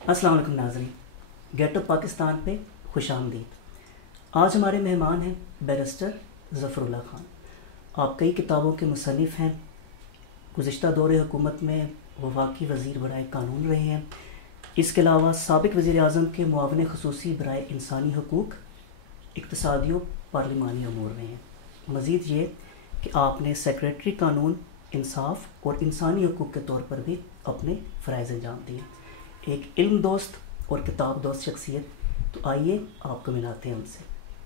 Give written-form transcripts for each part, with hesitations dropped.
السلام علیکم ناظرین، گیٹ اپ پاکستان پہ خوش آمدید۔ آج ہمارے مہمان ہیں بیرسٹر ظفر اللہ خان۔ آپ کئی کتابوں کے مصنف ہیں، گزشتہ دور حکومت میں وفاقی وزیر برائے قانون رہے ہیں۔ اس کے علاوہ سابق وزیر اعظم کے معاون خصوصی برائے انسانی حقوق، اقتصادی و پارلیمانی امور رہے ہیں۔ مزید یہ کہ آپ نے سیکریٹری قانون، انصاف اور انسانی حقوق کے طور پر بھی اپنے فرائض انجام دیے۔ ایک علم دوست اور کتاب دوست شخصیت، تو آئیے آپ کو ملاتے ہیں ان سے۔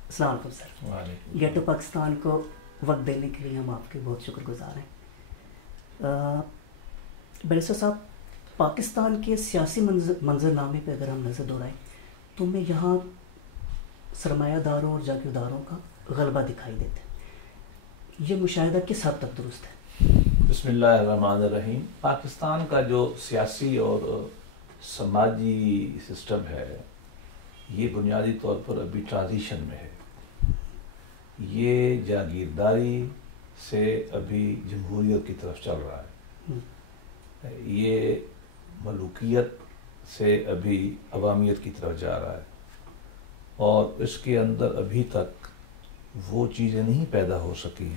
السلام علیکم سر۔ گیٹ اپ پاکستان کو وقت دینے کے لیے ہم آپ کے بہت شکر گزار ہیں۔ بیرسٹر صاحب، پاکستان کے سیاسی منظرنامے پہ اگر ہم نظر دوڑائیں تو ہمیں یہاں سرمایہ داروں اور جاگیرداروں کا غلبہ دکھائی دیتا ہے۔ یہ مشاہدہ کس حد تک درست ہے؟ بسم اللہ الرحمن الرحیم۔ پاکستان کا جو سیاسی اور سماجی سسٹم ہے، یہ بنیادی طور پر ابھی ٹرانزیشن میں ہے۔ یہ جاگیرداری سے ابھی جمہوریت کی طرف چل رہا ہے، یہ ملوکیت سے ابھی عوامیت کی طرف جا رہا ہے، اور اس کے اندر ابھی تک وہ چیزیں نہیں پیدا ہو سکی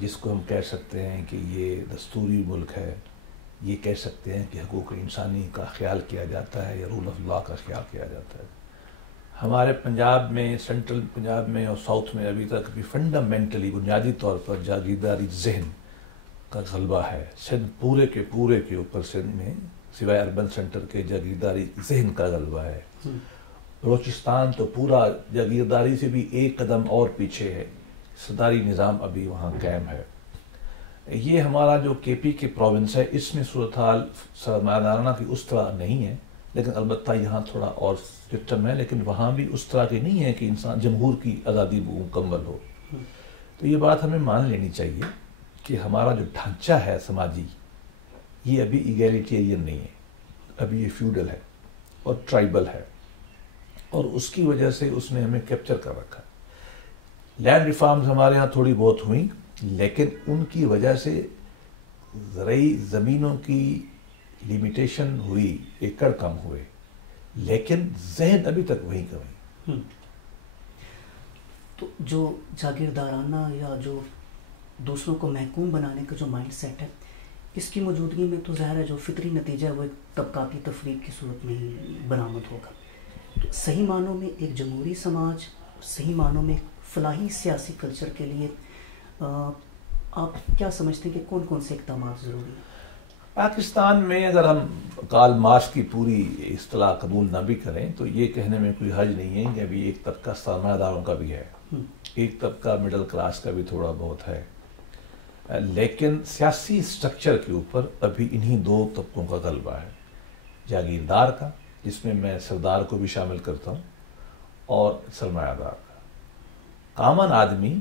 جس کو ہم کہہ سکتے ہیں کہ یہ دستوری ملک ہے، یہ کہہ سکتے ہیں کہ حقوق انسانی کا خیال کیا جاتا ہے یا رول آف لا کا خیال کیا جاتا ہے۔ ہمارے پنجاب میں، سینٹرل پنجاب میں اور ساؤتھ میں ابھی تک بھی فنڈامنٹلی بنیادی طور پر جاگیرداری ذہن کا غلبہ ہے۔ سندھ پورے کے اوپر، سندھ میں سوائے اربن سینٹر کے جاگیرداری ذہن کا غلبہ ہے۔ بلوچستان تو پورا جاگیرداری سے بھی ایک قدم اور پیچھے ہے، صداری نظام ابھی وہاں قائم ہے۔ یہ ہمارا جو کے پی کے پروونس ہے، اس میں صورتحال سرمایہ دارانہ کی اس طرح نہیں ہے، لیکن البتہ یہاں تھوڑا اور سسٹم ہے، لیکن وہاں بھی اس طرح کی نہیں ہے کہ انسان جمہور کی آزادی مکمل ہو۔ تو یہ بات ہمیں مان لینی چاہیے کہ ہمارا جو ڈھانچہ ہے سماجی، یہ ابھی ایگیلیٹیرین نہیں ہے، ابھی یہ فیوڈل ہے اور ٹرائبل ہے، اور اس کی وجہ سے اس نے ہمیں کیپچر کر رکھا ہے۔ لینڈ ریفارمز ہمارے ہاں تھوڑی بہت ہوئیں، لیکن ان کی وجہ سے زرعی زمینوں کی لیمیٹیشن ہوئی، ایکڑ کم ہوئے، لیکن ذہن ابھی تک وہیں کا وہیں۔ تو جو جاگیردارانہ یا جو دوسروں کو محکوم بنانے کا جو مائنڈ سیٹ ہے، اس کی موجودگی میں تو ظاہر ہے جو فطری نتیجہ ہے وہ ایک طبقاتی تفریق کی صورت میں ہی برآمد ہوگا۔ تو صحیح معنوں میں ایک جمہوری سماج، صحیح معنوں میں فلاحی سیاسی کلچر کے لیے آپ کیا سمجھتے ہیں کہ کون کون سے اقدامات ضروری ہیں؟ پاکستان میں اگر ہم کارل مارکس کی پوری اصطلاح قبول نہ بھی کریں تو یہ کہنے میں کوئی حرج نہیں ہے کہ ابھی ایک طبقہ سرمایہ داروں کا بھی ہے، ایک طبقہ مڈل کلاس کا بھی تھوڑا بہت ہے، لیکن سیاسی سٹرکچر کے اوپر ابھی انہی دو طبقوں کا غلبہ ہے، جاگیردار کا، جس میں میں سردار کو بھی شامل کرتا ہوں، اور سرمایہ دار کا۔ کامن آدمی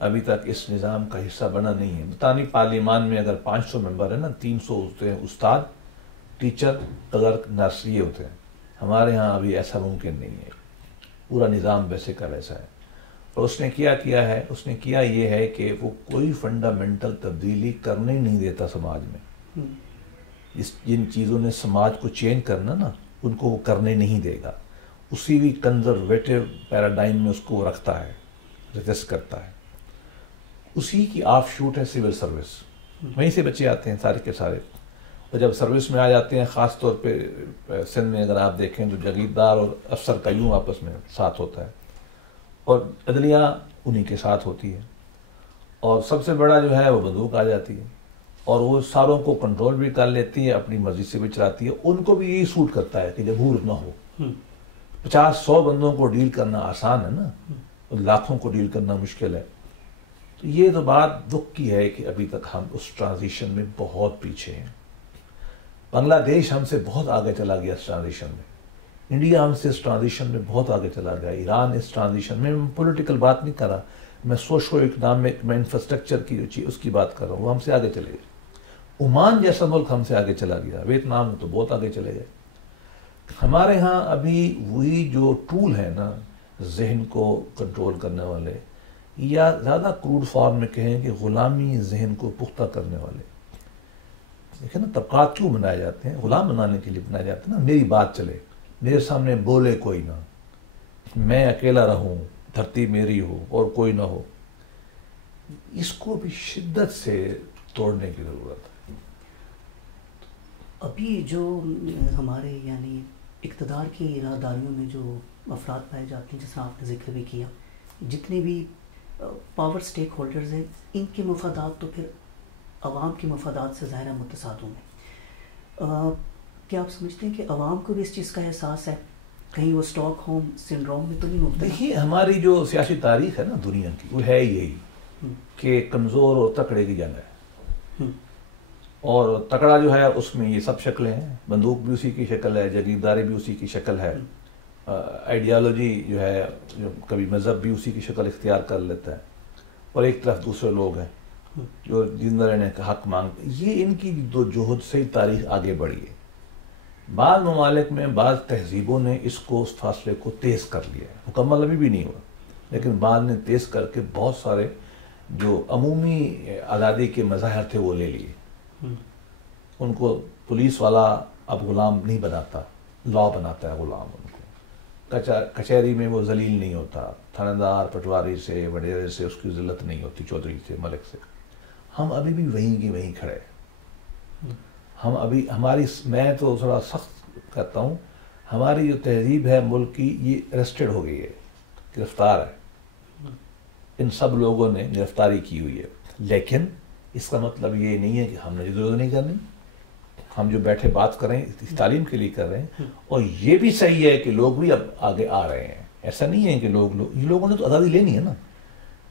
ابھی تک اس نظام کا حصہ بنا نہیں ہے۔ برطانوی پارلیمان میں اگر 500 ممبر ہیں نا، 300 ہوتے ہیں استاد، ٹیچر، کلرک، نرسری ہوتے ہیں۔ ہمارے ہاں ابھی ایسا ممکن نہیں ہے، پورا نظام ویسے کا ویسا ہے۔ اور اس نے کیا ہے، اس نے کیا یہ ہے کہ وہ کوئی فنڈامنٹل تبدیلی کرنے نہیں دیتا سماج میں۔ جن چیزوں نے سماج کو چینج کرنا نا، ان کو وہ کرنے نہیں دے گا، اسی بھی کنزرویٹو پیراڈائم میں اس کو وہ رکھتا ہے، ریزسٹ کرتا ہے۔ اسی کی آف شوٹ ہے سول سروس، وہیں سے بچے آتے ہیں سارے کے سارے، اور جب سروس میں آ جاتے ہیں، خاص طور پہ سندھ میں اگر آپ دیکھیں تو جاگیردار اور افسر کا یوں آپس میں ساتھ ہوتا ہے، اور عدلیہ انہی کے ساتھ ہوتی ہے، اور سب سے بڑا جو ہے وہ بندوق آ جاتی ہے، اور وہ ساروں کو کنٹرول بھی کر لیتی ہے، اپنی مرضی سے بھی چلاتی ہے۔ ان کو بھی یہی سوٹ کرتا ہے کہ جمہور نہ ہو۔ 50-100 بندوں کو ڈیل کرنا آسان ہے نا، اور لاکھوں کو ڈیل کرنا مشکل ہے۔ تو یہ تو بات دکھ کی ہے کہ ابھی تک ہم اس ٹرانزیشن میں بہت پیچھے ہیں۔ بنگلہ دیش ہم سے بہت آگے چلا گیا اس ٹرانزیشن میں، انڈیا ہم سے اس ٹرانزیشن میں بہت آگے چلا گیا، ایران اس ٹرانزیشن میں، پولیٹیکل بات نہیں کر رہا میں، سوشو اکنامک، میں انفراسٹرکچر کی جو چیز اس کی بات کر رہا ہوں، وہ ہم سے آگے چلے گئے۔ عمان جیسا ملک ہم سے آگے چلا گیا، ویتنام تو بہت آگے چلے گئے۔ ہمارے ہاں ابھی وہی جو ٹول ہے نا ذہن کو کنٹرول کرنے والے، یا زیادہ کروڈ فارم میں کہیں کہ غلامی ذہن کو پختہ کرنے والے، دیکھیں نا طبقات کیوں بنائے جاتے ہیں؟ غلام بنانے کے لیے بنائے جاتے ہیں نا. میری بات چلے، میرے سامنے بولے کوئی نہ، میں اکیلا رہوں، دھرتی میری ہو اور کوئی نہ ہو. اس کو بھی شدت سے توڑنے کی ضرورت ہے. ابھی جو ہمارے یعنی اقتدار کی اراداریوں میں جو افراد پائے جاتے ہیں، جس طرح آپ نے ذکر بھی کیا، جتنے بھی پاور سٹیک ہولڈرز ہیں، ان کے مفادات تو پھر عوام کے مفادات سے ظاہر متصادم ہیں. کیا آپ سمجھتے ہیں کہ عوام کو بھی اس چیز کا احساس ہے؟ کہیں وہ اسٹاک ہوم سنڈروم میں تو نہیں مبتلا؟ دیکھیے ہماری جو سیاسی تاریخ ہے نا دنیا کی، وہ ہے یہی کہ کمزور اور تکڑے کی جنگ ہے. اور تکڑا جو ہے اس میں یہ سب شکلیں ہیں، بندوق بھی اسی کی شکل ہے، جگیرداری بھی اسی کی شکل ہے، آئیڈیالوجی جو ہے جو کبھی مذہب بھی اسی کی شکل اختیار کر لیتا ہے، اور ایک طرف دوسرے لوگ ہیں جو زندہ رہنے کا حق مانگتے. یہ ان کی دو جہد سے ہی تاریخ آگے بڑھی ہے. بعض ممالک میں بعض تہذیبوں نے اس کو، اس فاصلے کو تیز کر لیا ہے، مکمل ابھی بھی نہیں ہوا، لیکن بعض نے تیز کر کے بہت سارے جو عمومی آزادی کے مظاہر تھے وہ لے لیے. ان کو پولیس والا اب غلام نہیں بناتا، لا بناتا ہے غلام. ان کو کچہری میں وہ ذلیل نہیں ہوتا، تھانے دار پٹواری سے وڈیرے سے اس کی ذلت نہیں ہوتی، چودھری سے ملک سے. ہم ابھی بھی وہیں کی وہیں کھڑے ہیں. ہم ابھی ہماری، میں تو تھوڑا سخت کہتا ہوں، ہماری جو تہذیب ہے ملک کی یہ ارسٹڈ ہو گئی ہے، گرفتار ہے. ان سب لوگوں نے گرفتاری کی ہوئی ہے. لیکن اس کا مطلب یہ نہیں ہے کہ ہم نے ضرورت نہیں کرنی. ہم جو بیٹھے بات کر رہے ہیں تعلیم کے لیے کر رہے ہیں، اور یہ بھی صحیح ہے کہ لوگ بھی اب آگے آ رہے ہیں. ایسا نہیں ہے کہ یہ لوگوں نے تو آزادی لینی ہے نا.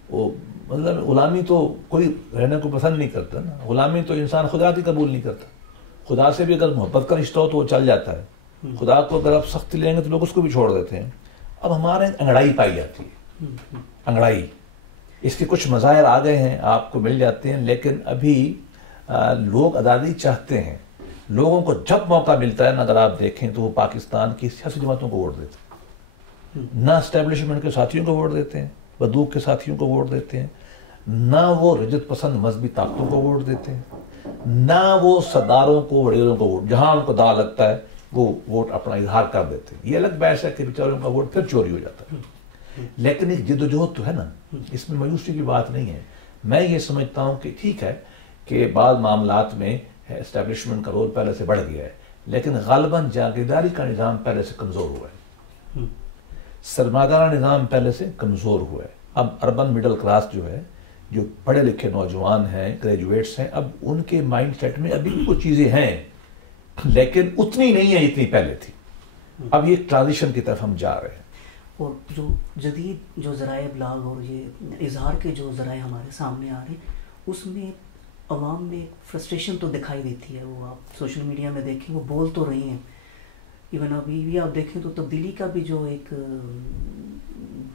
وہ مطلب غلامی تو کوئی رہنے کو پسند نہیں کرتا نا. غلامی تو انسان خدا بھی قبول نہیں کرتا. خدا سے بھی اگر محبت کا رشتہ ہو تو وہ چل جاتا ہے. خدا کو اگر آپ سختی لیں گے تو لوگ اس کو بھی چھوڑ دیتے ہیں. اب ہمارے انگڑائی پائی جاتی ہے، انگڑائی. اس کے کچھ مظاہر آ گئے ہیں، آپ کو مل جاتے ہیں، لیکن ابھی لوگ آزادی چاہتے ہیں. لوگوں کو جب موقع ملتا ہے نا، اگر آپ دیکھیں تو وہ پاکستان کی سیاسی جماعتوں کو ووٹ دیتے ہیں، نہ اسٹیبلشمنٹ کے ساتھیوں کو ووٹ دیتے ہیں، بندوق کے ساتھیوں کو ووٹ دیتے ہیں، نہ وہ رجت پسند مذہبی طاقتوں کو ووٹ دیتے ہیں، نہ وہ صداروں کو، وڈیروں کو ووٹ. جہاں ان کو داغ لگتا ہے وہ ووٹ اپنا اظہار کر دیتے ہیں. یہ الگ بحث ہے کہ بیچاروں کا ووٹ پھر چوری ہو جاتا ہے. لیکن ایک جد و جہد تو ہے نا، اس میں مایوسی کی بات نہیں ہے. میں یہ سمجھتا ہوں کہ ٹھیک ہے کہ بعض معاملات میں اسٹیبلشمنٹ کا رول پہلے سے بڑھ گیا ہے، لیکن غالباً جاگیرداری کا نظام پہلے سے کمزور ہوا ہے، سرمایہ نظام پہلے سے کمزور ہوا ہے. اب اربن مڈل کلاس جو ہے، جو پڑھے لکھے نوجوان ہیں، گریجویٹس ہیں، اب ان کے مائنڈ سیٹ میں ابھی کچھ چیزیں ہیں، لیکن اتنی نہیں ہیں جتنی پہلے تھی. اب یہ ٹرانزیشن کی طرف ہم جا رہے ہیں. اور جو جدید جو ذرائع ابلاغ اور یہ اظہار کے جو ذرائع ہمارے سامنے آ رہے ہیں، اس میں عوام میں فرسٹریشن تو دکھائی دیتی ہے. وہ آپ سوشل میڈیا میں دیکھیں، وہ بول تو رہی ہیں. ایون ابھی بھی آپ دیکھیں تو تبدیلی کا بھی جو ایک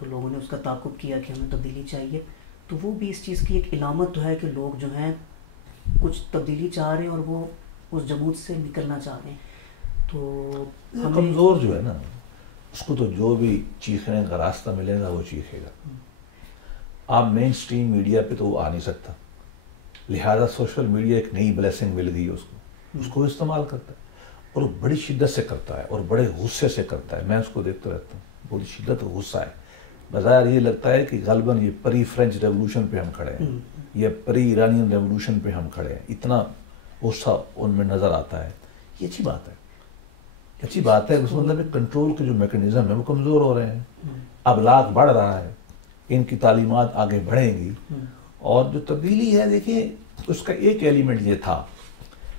لوگوں نے اس کا تعاقب کیا کہ ہمیں تبدیلی چاہیے، تو وہ بھی اس چیز کی ایک علامت تو ہے کہ لوگ جو ہیں کچھ تبدیلی چاہ رہے ہیں اور وہ اس جمود سے نکلنا چاہ رہے ہیں. تو کمزور جو ہے نا، اس کو تو جو بھی چیخنے کا راستہ ملے گا وہ چیخے گا. آپ مین سٹریم میڈیا پہ تو وہ آ نہیں سکتا، لہذا سوشل میڈیا ایک نئی بلیسنگ مل گئی اس کو استعمال کرتا ہے، اور وہ بڑی شدت سے کرتا ہے اور بڑے غصے سے کرتا ہے. میں اس کو دیکھتا رہتا ہوں، بڑی شدت اور غصہ ہے. بظاہر یہ لگتا ہے کہ غالباً یہ پری فرینچ ریولوشن پہ ہم کھڑے ہیں یا پری ایرانین ریولوشن پہ ہم کھڑے ہیں. اتنا غصہ ان میں نظر آتا ہے. یہ اچھی بات ہے، اچھی بات ہے. اس مطلب کنٹرول کے جو میکنزم ہے وہ کمزور ہو رہے ہیں، ابلاغ بڑھ رہا ہے، ان کی تعلیمات آگے بڑھیں گی. اور جو تبدیلی ہے، دیکھیں اس کا ایک ایلیمنٹ یہ تھا،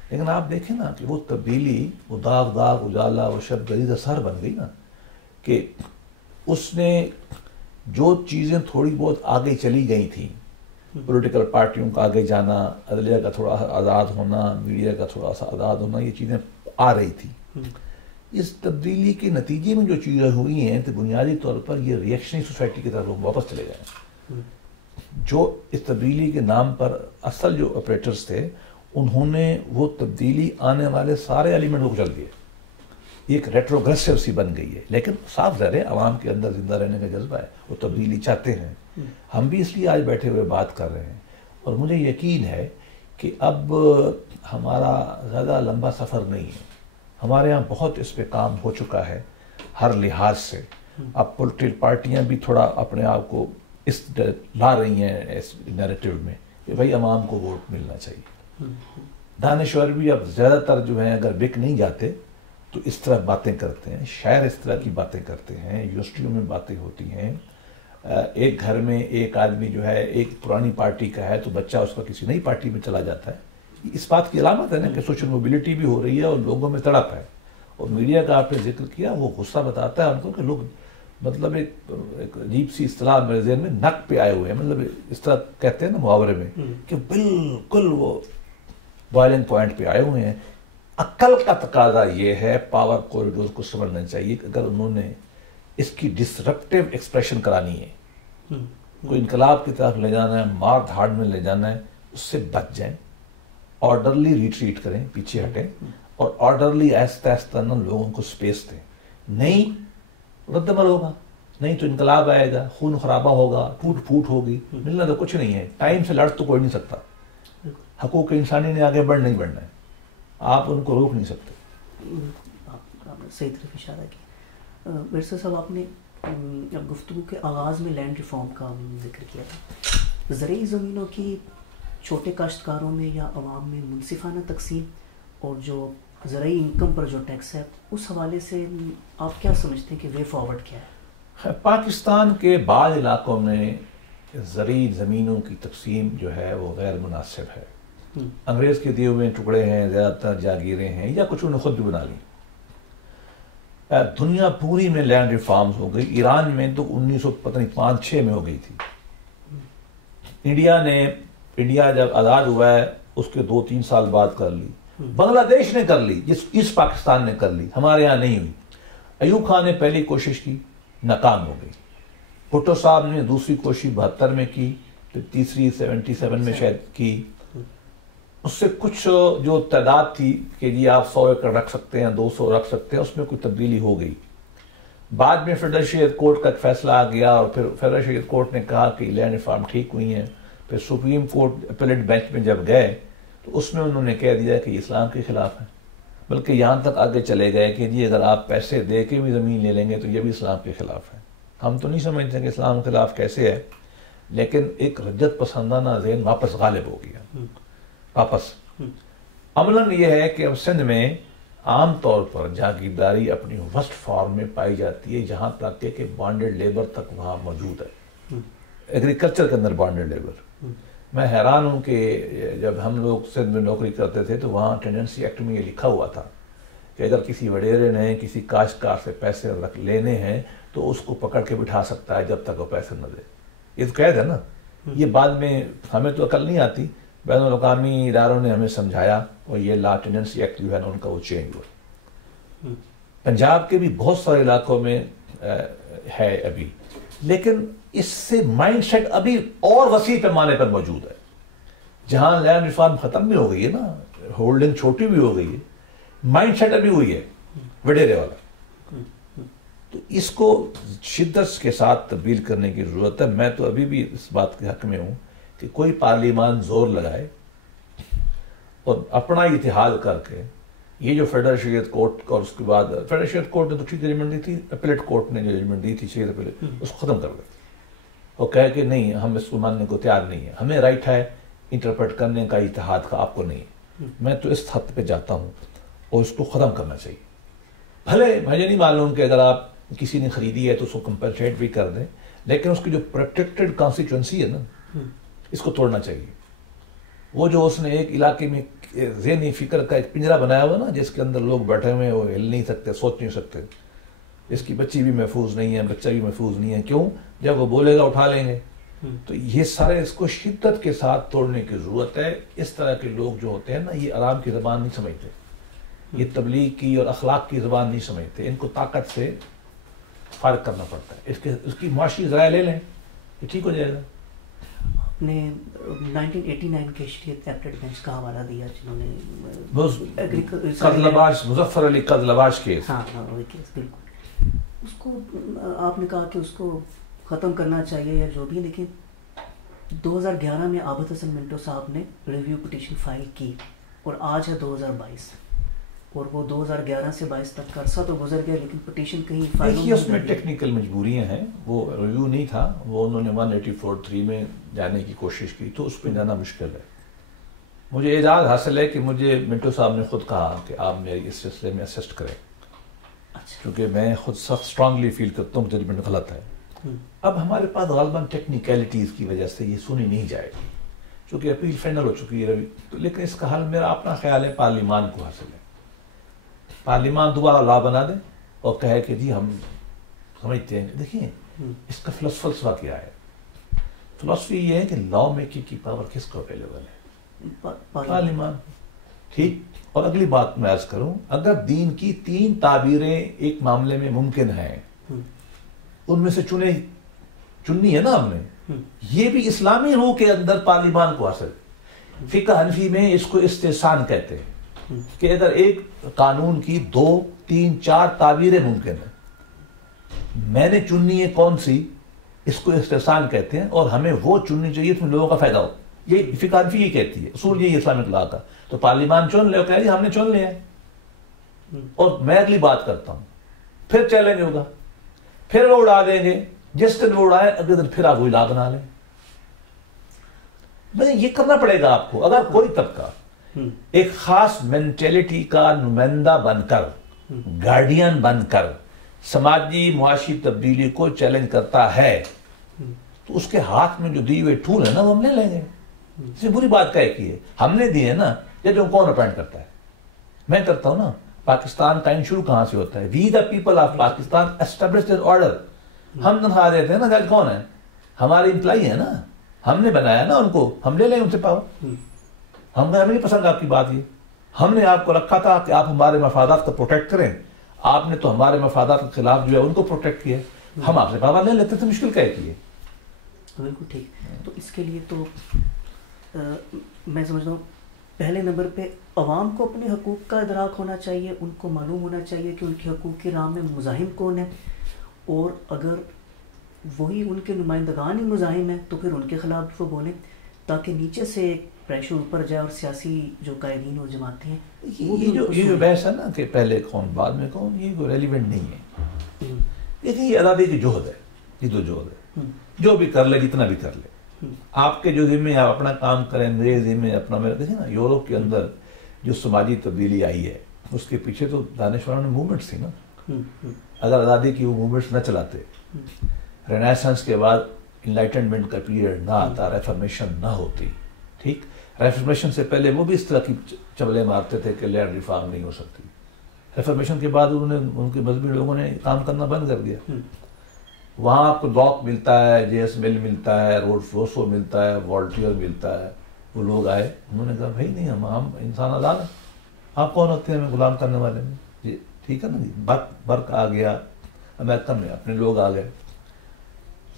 لیکن آپ دیکھیں نا کہ وہ تبدیلی، وہ داغ اجالا، وہ شب گریز اثر بن گئی نا، کہ اس نے جو چیزیں تھوڑی بہت آگے چلی گئی تھیں، پولیٹیکل پارٹیوں کا آگے جانا، عدلیہ کا تھوڑا آزاد ہونا، میڈیا کا تھوڑا سا آزاد ہونا، یہ چیزیں آ رہی تھیں. اس تبدیلی کے نتیجے میں جو چیزیں ہوئی ہیں تو بنیادی طور پر یہ ریئیکشنری سوسائٹی کی طرف لوگ واپس چلے گئے. جو اس تبدیلی کے نام پر اصل جو آپریٹرز تھے، انہوں نے وہ تبدیلی آنے والے سارے ایلیمنٹ کو کچل دیے. ایک ریٹروگریسو سی بن گئی ہے. لیکن صاف ظاہر ہے عوام کے اندر زندہ رہنے کا جذبہ ہے، وہ تبدیلی چاہتے ہیں. ہم بھی اس لیے آج بیٹھے ہوئے بات کر رہے ہیں، اور مجھے یقین ہے کہ اب ہمارا زیادہ لمبا سفر نہیں ہے. ہمارے ہاں بہت اس پہ کام ہو چکا ہے ہر لحاظ سے. اب پولیٹیکل پارٹیاں بھی تھوڑا اپنے آپ کو اس لا رہی ہیں اس نیریٹو میں کہ بھائی عوام کو ووٹ ملنا چاہیے. دانشور بھی اب زیادہ تر جو ہیں اگر بک نہیں جاتے تو اس طرح باتیں کرتے ہیں, شاعر اس طرح کی باتیں کرتے ہیں, یونیورسٹیوں میں باتیں ہوتی ہیں. ایک گھر میں ایک آدمی جو ہے ایک پرانی پارٹی کا ہے تو بچہ اس کا کسی نئی پارٹی میں چلا جاتا ہے. اس بات کی علامت ہے نا کہ سوشل موبلٹی بھی ہو رہی ہے اور لوگوں میں تڑپ ہے. اور میڈیا کا آپ نے ذکر کیا, وہ غصہ بتاتا ہے ان کو کہ لوگ مطلب ایک عجیب سی اصطلاح میرے ذہن میں نک پہ آئے ہوئے ہیں, مطلب اس طرح کہتے ہیں نا محاورے میں کہ بالکل وہ بوائلنگ پوائنٹ پہ آئے ہوئے ہیں. عقل کا تقاضا یہ ہے, پاور کوریڈور کو سمجھنا چاہیے کہ اگر انہوں نے اس کی ڈسرپٹیو ایکسپریشن کرانی ہے, کوئی انقلاب کی طرف لے جانا ہے, مار دھاڑ میں لے جانا ہے, اس سے بچ جائیں, آرڈرلی ریٹریٹ کریں, پیچھے ہٹیں, اور آرڈرلی آہستہ آہستہ لوگوں کو سپیس دیں. نہیں رد عمل ہوگا, نہیں تو انقلاب آئے گا, خون خرابہ ہوگا, ٹوٹ پھوٹ ہوگی, ملنا تو کچھ نہیں ہے. ٹائم سے لڑ تو کوئی نہیں سکتا. حقوق انسانی نے آگے نہیں بڑھنا ہے, آپ ان کو روک نہیں سکتے. آپ نے صحیح طرف اشارہ کیا. برسر صاحب, آپ نے گفتگو کے آغاز میں لینڈ ریفارم کا ذکر کیا تھا. زرعی زمینوں کی چھوٹے کاشتکاروں میں یا عوام میں منصفانہ تقسیم اور جو زرعی انکم پر جو ٹیکس ہے, اس حوالے سے آپ کیا سمجھتے ہیں کہ وے فارورڈ کیا ہے؟ پاکستان کے بعض علاقوں میں زرعی زمینوں کی تقسیم جو ہے وہ غیر مناسب ہے. انگریز کے دیے ہوئے ٹکڑے ہیں, زیادہ تر جاگیریں ہیں, یا کچھ انہوں نے خود بھی بنا لی. دنیا پوری میں لینڈ ریفارمز ہو گئی. ایران میں تو 1905-6 میں ہو گئی تھی. انڈیا جب آزاد ہوا ہے اس کے 2-3 سال بعد کر لی. بنگلہ دیش نے کر لی, ایسٹ پاکستان نے کر لی, ہمارے یہاں نہیں ہوئی. ایوب خان نے پہلی کوشش کی, ناکام ہو گئی. بھٹو صاحب نے دوسری کوشش 72 میں کی, پھر تیسری 77 میں شاید کی. اس سے کچھ جو تعداد تھی کہ جی آپ 100 ایکڑ رکھ سکتے ہیں, 200 رکھ سکتے ہیں, اس میں کوئی تبدیلی ہو گئی. بعد میں فیڈرل شریعت کورٹ کا ایک فیصلہ آ گیا, اور پھر فیڈرل شریعت کورٹ نے کہا کہ لینڈ ریفارم ٹھیک ہوئی ہیں. پھر سپریم کورٹ اپیلیٹ بینچ میں جب گئے تو اس میں انہوں نے کہہ دیا کہ یہ اسلام کے خلاف ہے. بلکہ یہاں تک آگے چلے گئے کہ جی اگر آپ پیسے دے کے بھی زمین لے لیں گے تو یہ بھی اسلام کے خلاف ہے. ہم تو نہیں سمجھتے کہ اسلام کے خلاف کیسے ہے, لیکن ایک رجت پسندانہ ذہن واپس غالب ہو گیا. واپس عملاً یہ ہے کہ اب سندھ میں عام طور پر جاگیرداری اپنی ورسٹ فارم میں پائی جاتی ہے, جہاں تک کہ بانڈڈ لیبر تک وہاں موجود ہے. ایگریکلچر کے اندر بانڈڈ لیبر. میں حیران ہوں کہ جب ہم لوگ سندھ میں نوکری کرتے تھے تو وہاں ٹینڈنسی ایکٹ میں یہ لکھا ہوا تھا کہ اگر کسی وڈیرے نے کسی کاشتکار سے پیسے لینے ہیں تو اس کو پکڑ کے بٹھا سکتا ہے جب تک وہ پیسے نہ دے. یہ تو قید ہے نا. یہ بعد میں ہمیں تو عقل نہیں آتی, بین الاقوامی اداروں نے ہمیں سمجھایا اور یہ لا ٹینڈنسی ایکٹ جو ہے نا ان کا وہ چینج ہوا. پنجاب کے بھی بہت سارے علاقوں میں ہے ابھی, لیکن اس سے مائنڈ سیٹ ابھی اور وسیع پیمانے پر موجود ہے. جہاں لینڈ ریفارم ختم بھی ہو گئی ہے نا, ہولڈنگ چھوٹی بھی ہو گئی ہے, مائنڈ سیٹ ابھی ہوئی ہے وڈیرے والا. تو اس کو شدت کے ساتھ تبدیل کرنے کی ضرورت ہے. میں تو ابھی بھی اس بات کے حق میں ہوں کہ کوئی پارلیمان زور لگائے اور اپنا اتحاد کر کے یہ جو فیڈرل شریعت کورٹ اور اس کے بعد فیڈرل شریعت کورٹ نے تو ٹھیک ججمنٹ دی تھی, اپیلیٹ کورٹ نے جو ججمنٹ دی تھی شریعت اپیلیٹ, اس کو ختم کر دے اور کہے کہ نہیں ہم اس کو ماننے کو تیار نہیں ہے, ہمیں رائٹ ہے انٹرپریٹ کرنے کا, اتحاد کا آپ کو نہیں ہے. میں تو اس حد پہ جاتا ہوں اور اس کو ختم کرنا چاہیے. بھلے مجھے نہیں معلوم کہ اگر آپ کسی نے خریدی ہے تو اس کو کمپنسیٹ بھی کر دیں, لیکن اس کی جو پروٹیکٹڈ کانسٹیچوئنسی ہے نا, اس کو توڑنا چاہیے. وہ جو اس نے ایک علاقے میں ذہنی فکر کا ایک پنجرا بنایا ہوا نا, جس کے اندر لوگ بیٹھے ہوئے وہ ہل نہیں سکتے, سوچ نہیں سکتے, اس کی بچی بھی محفوظ نہیں ہے, بچہ بھی محفوظ نہیں ہے. کیوں؟ جب وہ بولے گا اٹھا لیں گے. تو یہ سارے اس کو شدت کے ساتھ توڑنے کی ضرورت ہے. اس طرح کے لوگ جو ہوتے ہیں نا, یہ آرام کی زبان نہیں سمجھتے, یہ تبلیغ کی اور اخلاق کی زبان نہیں سمجھتے. ان کو طاقت سے فارغ کرنا پڑتا ہے. اس کی معاشی ذرائع لے لیں, یہ ٹھیک ہو جائے گا. آپ نے 1989 کے شریعت اپیلیٹ بینچ کا حوالہ دیا جنہوں نے مظفر علی قزلباش کیس. ہاں وہی کیس بالکل. اس کو آپ نے کہا کہ اس کو ختم کرنا چاہیے یا جو بھی, لیکن 2011 میں عابد حسن منٹو صاحب نے ریویو پٹیشن فائل کی اور آج ہے 2022 اور وہ 2011 سے 22 تک کا عرصہ تو گزر گیا لیکن پٹیشن کہیں دیکھیے اس میں ٹیکنیکل مجبوریاں ہیں، وہ ریویو نہیں تھا، وہ انہوں نے 184(3) میں جانے کی کوشش کی تو اس پہ جانا مشکل ہے۔ مجھے اعزاز حاصل ہے کہ مجھے منٹو صاحب نے خود کہا کہ آپ میری اس سلسلے میں اسسٹ کریں، کیونکہ میں خود سخت اسٹرانگلی فیل کرتا ہوں ججمنٹ غلط ہے۔ اب ہمارے پاس غالباً ٹیکنیکلٹیز کی وجہ سے یہ سنی نہیں جائے گی چونکہ اپیل فائنل ہو چکی ہے تو، لیکن اس کا حل میرا اپنا خیال ہے پارلیمان کو حاصل ہے۔ پارلیمان دوبارہ لا بنا دے اور کہے کہ جی ہم سمجھتے ہیں، دیکھیں اس کا فلسفہ کیا ہے؟ فلسفی یہ ہے کہ لا میکنگ کی پاور کس کو اویلیبل ہے؟ پارلیمان۔ ٹھیک، اور اگلی بات میں عرض کروں، اگر دین کی 3 تعبیریں ایک معاملے میں ممکن ہیں، ان میں سے چننی ہے نا ہم نے، یہ بھی اسلامی روح کے اندر پارلیمان کو حاصل ہے۔ فقہ حنفی میں اس کو استحسان کہتے ہیں کہ اگر ایک قانون کی 2، 3، 4 تعبیریں ممکن ہیں، میں نے چننی ہے کون سی، اس کو استحسان کہتے ہیں، اور ہمیں وہ چننی چاہیے جس میں لوگوں کا فائدہ ہو۔ یہ فقہ حنفی یہ کہتی ہے، اصول یہی اسلامک لا کا۔ تو پارلیمان چن لے، کہہ جی ہم نے چن لیا ہے، اور میں اگلی بات کرتا ہوں، پھر چیلنج ہوگا، پھر وہ اڑا دیں گے، جس دن وہ اڑائے اگلے دن پھر آپ وہی لا بنا لیں۔ یہ کرنا پڑے گا آپ کو۔ اگر کوئی طبقہ ایک خاص مینٹیلٹی کا نمائندہ بن کر، گارڈین بن کر سماجی معاشی تبدیلی کو چیلنج کرتا ہے تو اس کے ہاتھ میں جو دی ہوئے ٹول ہے نا وہ ہم لے لیں گے۔ اس میں بری بات کہے کی ہے، ہم نے دی ہے نا، یہ جو کون اپوائنٹ کرتا ہے؟ میں کرتا ہوں نا۔ پاکستان قائم شروع کہاں سے ہوتا ہے؟ We the people of Pakistan established an order. ہم تنخواہ دیتے ہیں نا، جج کون ہے؟ ہمارے امپلائی ہیں نا، ہم نے بنایا نا ان کو، ہم لے لیں ان سے پاور۔ ہمیں نہیں پسند آپ کی بات، یہ ہم نے آپ کو رکھا تھا کہ آپ ہمارے مفادات کو پروٹیکٹ کریں، آپ نے تو ہمارے مفادات کے خلاف جو ہے ان کو پروٹیکٹ کیا، ہم آپ سے پاور لے لیتے تھے، مشکل کیا کی ہے؟ بالکل ٹھیک۔ تو اس کے لیے تو میں سمجھتا ہوں پہلے نمبر پہ عوام کو اپنے حقوق کا ادراک ہونا چاہیے، ان کو معلوم ہونا چاہیے کہ ان کے حقوق کی راہ میں مزاحم کون ہے، اور اگر وہی ان کے نمائندگان ہی مزاحم ہیں تو پھر ان کے خلاف وہ بولیں تاکہ نیچے سے ایک پریشر اوپر جائے اور سیاسی جو قائدین اور جماعتیں ہیں یہ جو بحث ہے نا کہ پہلے کون بعد میں کون، یہ کوئی ریلیونٹ نہیں ہے۔ دیکھیں یہ آزادی کی جوہد ہے، یہ تو جوہد ہے، جو بھی کر لے، جتنا بھی کر لے، آپ کے جو ذمے آپ اپنا کام کریں، میرے ذمے اپنا۔ میرا دیکھیں نا یورپ کے اندر جو سماجی تبدیلی آئی ہے اس کے پیچھے تو دانشوروں نے موومنٹس تھی نا۔ اگر آزادی کی وہ موومنٹس نہ چلاتے، رینیسنس کے بعد انلائٹنمنٹ کا پیریڈ نہ آتا، ریفارمیشن نہ ہوتی، ٹھیک، ریفارمیشن سے پہلے وہ بھی اس طرح کی چبلے مارتے تھے کہ لینڈ ریفارم نہیں ہو سکتی، ریفارمیشن کے بعد انہوں نے، ان کے مذہبی لوگوں نے کام کرنا بند کر دیا۔ وہاں آپ کو لاک ملتا ہے، جے ایس مل ملتا ہے، روڈ فلوسو ملتا ہے، والٹیئر ملتا ہے۔ وہ لوگ آئے، انہوں نے کہا بھائی نہیں، ہم انسان آزاد ہیں، آپ کون ہوتے ہیں ہمیں غلام کرنے والے میں؟ جی ٹھیک ہے نا جی، برق آ گیا امریکہ میں، اپنے لوگ آ گئے۔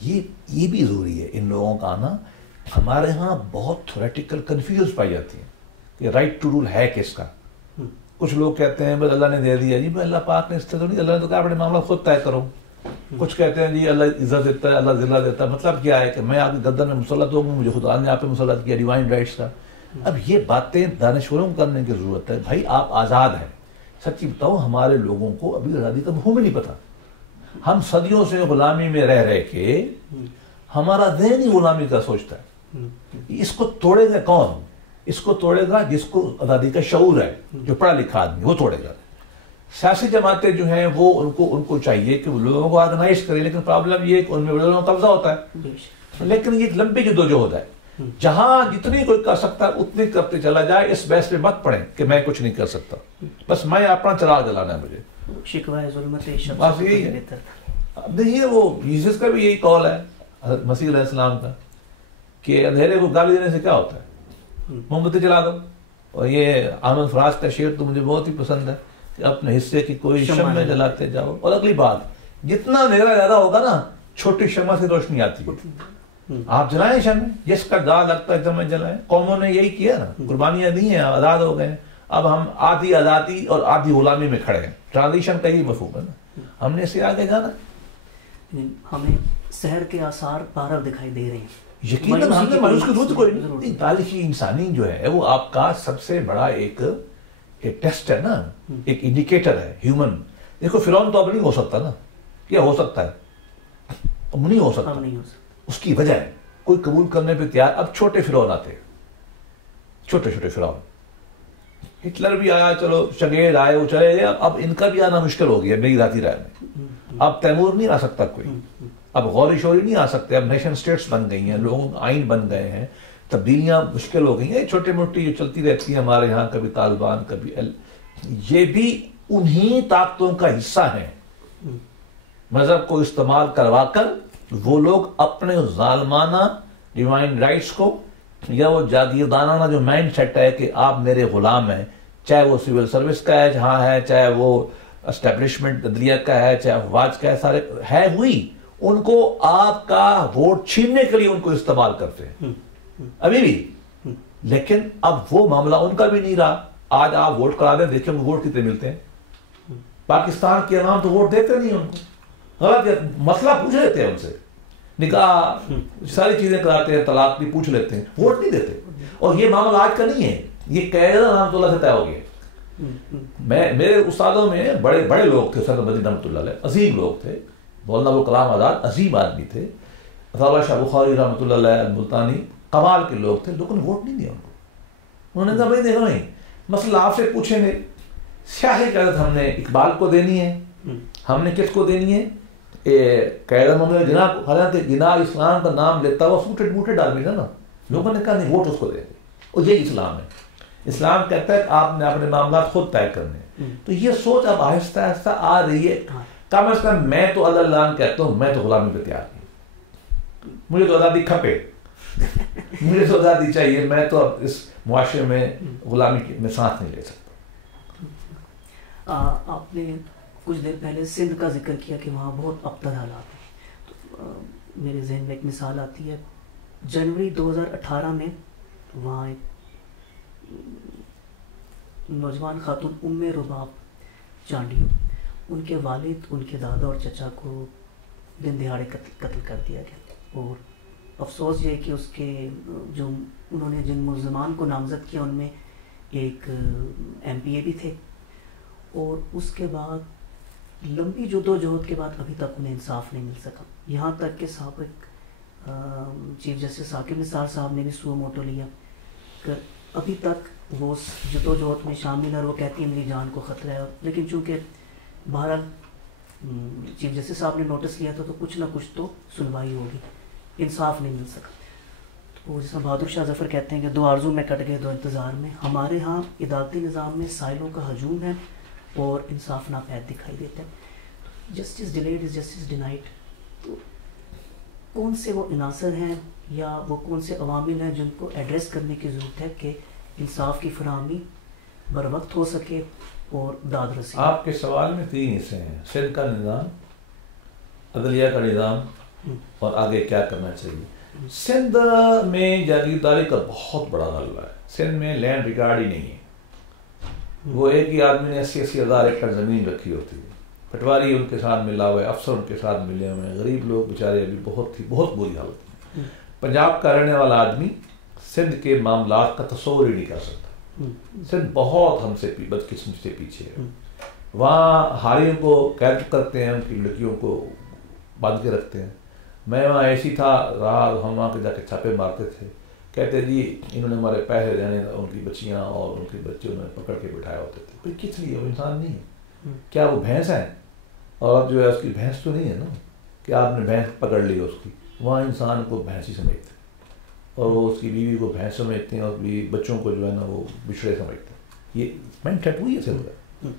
یہ بھی ضروری ہے ان لوگوں کا آنا۔ ہمارے ہاں بہت تھیوریٹیکل کنفیوز پائی جاتی ہیں کہ رائٹ ٹو رول ہے کس کا۔ کچھ لوگ کہتے ہیں بس اللہ نے دے دیا، جی اللہ پاک نے اس طرح نہیں، اللہ نے تو کہا اپنے معاملہ خود طے کرو۔ کچھ کہتے ہیں جی اللہ عزت دیتا ہے، اللہ ذلہ دیتا ہے۔ مطلب کیا ہے کہ میں آپ کی گردن میں مسلط ہوں، مجھے خدا نے آپ پہ مسلط کیا، ڈیوائن رائٹس کا۔ اب یہ باتیں دانشوروں کو کرنے کی ضرورت ہے۔ بھائی آپ آزاد ہیں، سچی بتاؤ ہمارے لوگوں کو ابھی آزادی کا مفہوم ہی نہیں پتا۔ ہم صدیوں سے غلامی میں رہ کے ہمارا ذہن ہی غلامی کا سوچتا ہے۔ اس کو توڑے گا کون؟ اس کو توڑے گا جس کو آزادی کا شعور ہے، جو پڑھا لکھا آدمی، وہ توڑے گا۔ سیاسی جماعتیں جو ہیں وہ ان کو چاہیے کہ وہ لوگوں کو آرگنائز کریں، لیکن پرابلم یہ ہے کہ ان میں لوگوں کا قبضہ ہوتا ہے۔ لیکن یہ لمبی جدوجہد ہے، جہاں جتنی کوئی کر سکتا ہے اتنی کرتے چلا جائے۔ اس بحث پہ مت پڑیں کہ میں کچھ نہیں کر سکتا، بس میں اپنا چراغ جلانا ہے مجھے، شکوہ ظلمت بس یہی ہے۔ اب دیکھیے وہ جیسس کا بھی یہی قول ہے، حضرت مسیح علیہ السلام کا، کہ اندھیرے کو گالی دینے سے کیا ہوتا ہے، موم بتی جلا دو۔ اور یہ احمد فراز کا شعر تو مجھے بہت ہی پسند ہے کہ اپنے حصے کی کوئی شمع جلاتے جاؤ۔ اور اگلی بات، جتنا اندھیرا زیادہ ہوگا نا، چھوٹی شمع سے روشنی آتی ہے۔ آپ جلائیں شمع، جس کا گا لگتا ہے جمع جلائیں۔ قوموں نے یہی کیا نا، قربانیاں دی ہیں، آزاد ہو گئے۔ اب ہم آدھی آزادی اور آدھی غلامی میں کھڑے ہیں۔ ٹرانزیشن کا ہی مفہوم ہے نا، ہم نے اس سے آگے جانا۔ ہمیں سحر کے آثار بارہ دکھائی دے رہے ہیں، یقیناً ہم نے مایوس کی ضرورت کوئی نہیں. تاریخ انسانی جو ہے وہ آپ کا سب سے بڑا ایک ٹیسٹ ہے نا, ایک انڈیکیٹر ہے ہیومن. دیکھو فرعون تو اب نہیں ہو سکتا نا, کیا ہو سکتا ہے؟ اب نہیں ہو سکتا. اس کی وجہ ہے کوئی قبول کرنے پہ تیار. اب چھوٹے فرعون آتے, چھوٹے چھوٹے فرعون. ہٹلر بھی آیا, چلو شگیر آئے, وہ چلے گئے. اب ان کا بھی آنا مشکل ہو گیا میری ذاتی رائے میں. اب تیمور نہیں آ سکتا کوئی, اب غوری شوری نہیں آ سکتے. اب نیشن سٹیٹس بن گئی ہیں, لوگوں آئین بن گئے ہیں, تبدیلیاں مشکل ہو گئی ہیں. چھوٹے موٹی جو چلتی رہتی ہیں ہمارے یہاں, کبھی طالبان کبھی یہ بھی انہی طاقتوں کا حصہ ہیں. مذہب کو استعمال کروا کر وہ لوگ اپنے ظالمانہ ڈیوائن رائٹس کو, یا وہ جاگیردانانہ جو مائنڈ سیٹ ہے کہ آپ میرے غلام ہیں, چاہے وہ سول سروس کا ہے جہاں ہے, چاہے وہ اسٹیبلشمنٹ عدلیہ کا ہے, چاہے افواج کا ہے, سارے ہے ہوئی, ان کو آپ کا ووٹ چھیننے کے لیے ان کو استعمال کرتے ہیں ابھی بھی. لیکن اب وہ معاملہ ان کا بھی نہیں رہا. آج آپ ووٹ کرا دیں, دیکھیں ووٹ کتنے ملتے ہیں. پاکستان کے عوام تو ووٹ دیتے نہیں ان کو, غلط مسئلہ پوچھ لیتے ہیں ان سے, نکاح ساری چیزیں کراتے ہیں, طلاق بھی پوچھ لیتے ہیں, ووٹ نہیں دیتے. اور یہ معاملہ آج کا نہیں ہے, یہ قاعدہ رحمۃ اللہ سے طے ہو گیا. میرے استادوں میں بڑے بڑے لوگ تھے, سر مدین رحمۃ اللہ علیہ عظیم لوگ تھے, مولانا ابو کلام آزاد عظیم آدمی تھے, عطاء شاہ بخاری رحمۃ اللہ علیہ الملتانی کمال کے لوگ تھے. لوگوں نے ووٹ نہیں دیا ان کو. انہوں نے کہا بھائی دیکھو نہیں, مسئلہ آپ سے پوچھیں گے, سیاسی قیادت ہم نے اقبال کو دینی ہے, ہم نے کس کو دینی ہے, قید محمد جناح کو. حالانکہ جناح اسلام کا نام لیتا ہوا سوٹڈ موٹڈ آدمی تھا نا. لوگوں نے کہا نہیں, ووٹ اس کو دیں گے, اور یہی اسلام ہے. اسلام کہتا ہے کہ آپ نے اپنے معاملات خود طے کرنے. تو یہ سوچ اب آہستہ آہستہ آ رہی ہے. کم از کم میں تو اللہ کہتا ہوں, میں تو غلامی پہ تیار نہیں. مجھے تو آزادی کھپے, مجھے تو آزادی چاہیے. میں تو اب اس معاشرے میں غلامی میں ساتھ نہیں لے سکتا. آپ نے کچھ دیر پہلے سندھ کا ذکر کیا کہ وہاں بہت ابتر حالات ہیں. تو میرے ذہن میں ایک مثال آتی ہے. جنوری 2018 میں وہاں ایک نوجوان خاتون ام رباب چانڈیو, ان کے والد, ان کے دادا اور چچا کو دن دہاڑے قتل کر دیا گیا. اور افسوس یہ ہے کہ اس کے جو انہوں نے جن ملزمان کو نامزد کیا ان میں ایک MPA بھی تھے. اور اس کے بعد لمبی جدوجہد کے بعد ابھی تک انہیں انصاف نہیں مل سکا. یہاں تک کہ سابق چیف جسٹس ثاقب نثار صاحب نے بھی سو موٹو لیا کہ ابھی تک وہ اس جدوجہد میں شامل ہے. وہ کہتی ہیں میری جان کو خطرہ ہے, لیکن چونکہ بہرحال چیف جسٹس صاحب نے نوٹس لیا تھا تو کچھ نہ کچھ تو سنوائی ہوگی. انصاف نہیں مل سکا. تو جیسا بہادر شاہ ظفر کہتے ہیں کہ دو آرزو میں کٹ گئے دو انتظار میں. ہمارے ہاں عدالتی نظام میں سائلوں کا ہجوم ہے اور انصاف ناپید دکھائی دیتا ہے. Justice delayed is justice denied. تو کون سے وہ عناصر ہیں یا وہ کون سے عوامل ہیں جن کو ایڈریس کرنے کی ضرورت ہے کہ انصاف کی فراہمی بر وقت ہو سکے اور داد رسی؟ آپ کے سوال میں 3 حصے ہیں. سندھ کا نظام, عدلیہ کا نظام, اور آگے کیا کرنا چاہیے. سندھ میں جاگیرداری کا بہت بڑا غلبہ ہے. سندھ میں لینڈ ریکارڈ ہی نہیں ہے. وہ ایک ہی آدمی نے 80 ہزار ایکڑ زمین رکھی ہوتی ہے. پٹواری ان کے ساتھ ملا ہوا ہے, افسر ان کے ساتھ ملے ہوئے ہیں, غریب لوگ بیچارے ابھی بہت بری حالت میں. پنجاب کا رہنے والا آدمی سندھ کے معاملات کا تصور ہی نہیں کر سکتا. سندھ بہت ہم سے بدقسمتی سے پیچھے ہے. وہاں ہاریوں کو قید کرتے ہیں, ان کی لڑکیوں کو باندھ کے رکھتے ہیں. میں وہاں ایسی تھا رہا, ہم وہاں پہ جا کے چھاپے مارتے تھے. کہتے جی انہوں نے ہمارے پیسے دینے, ان کی بچیاں اور ان کے بچے انہوں نے پکڑ کے بٹھائے ہوتے تھے. کوئی کس لیے, وہ انسان نہیں ہے. کیا وہ بھینس ہے؟ اور جو ہے اس کی بھینس تو نہیں ہے نا کہ آپ نے بھینس پکڑ لی اس کی. وہاں انسان کو بھینس ہی سمجھتے ہیں, اور وہ اس کی بیوی کو بھینس سمجھتے ہیں, اور بچوں کو جو ہے نا وہ بچھڑے سمجھتے ہیں. یہ مینڈ سیٹ ہوئی ہے سندھ کا.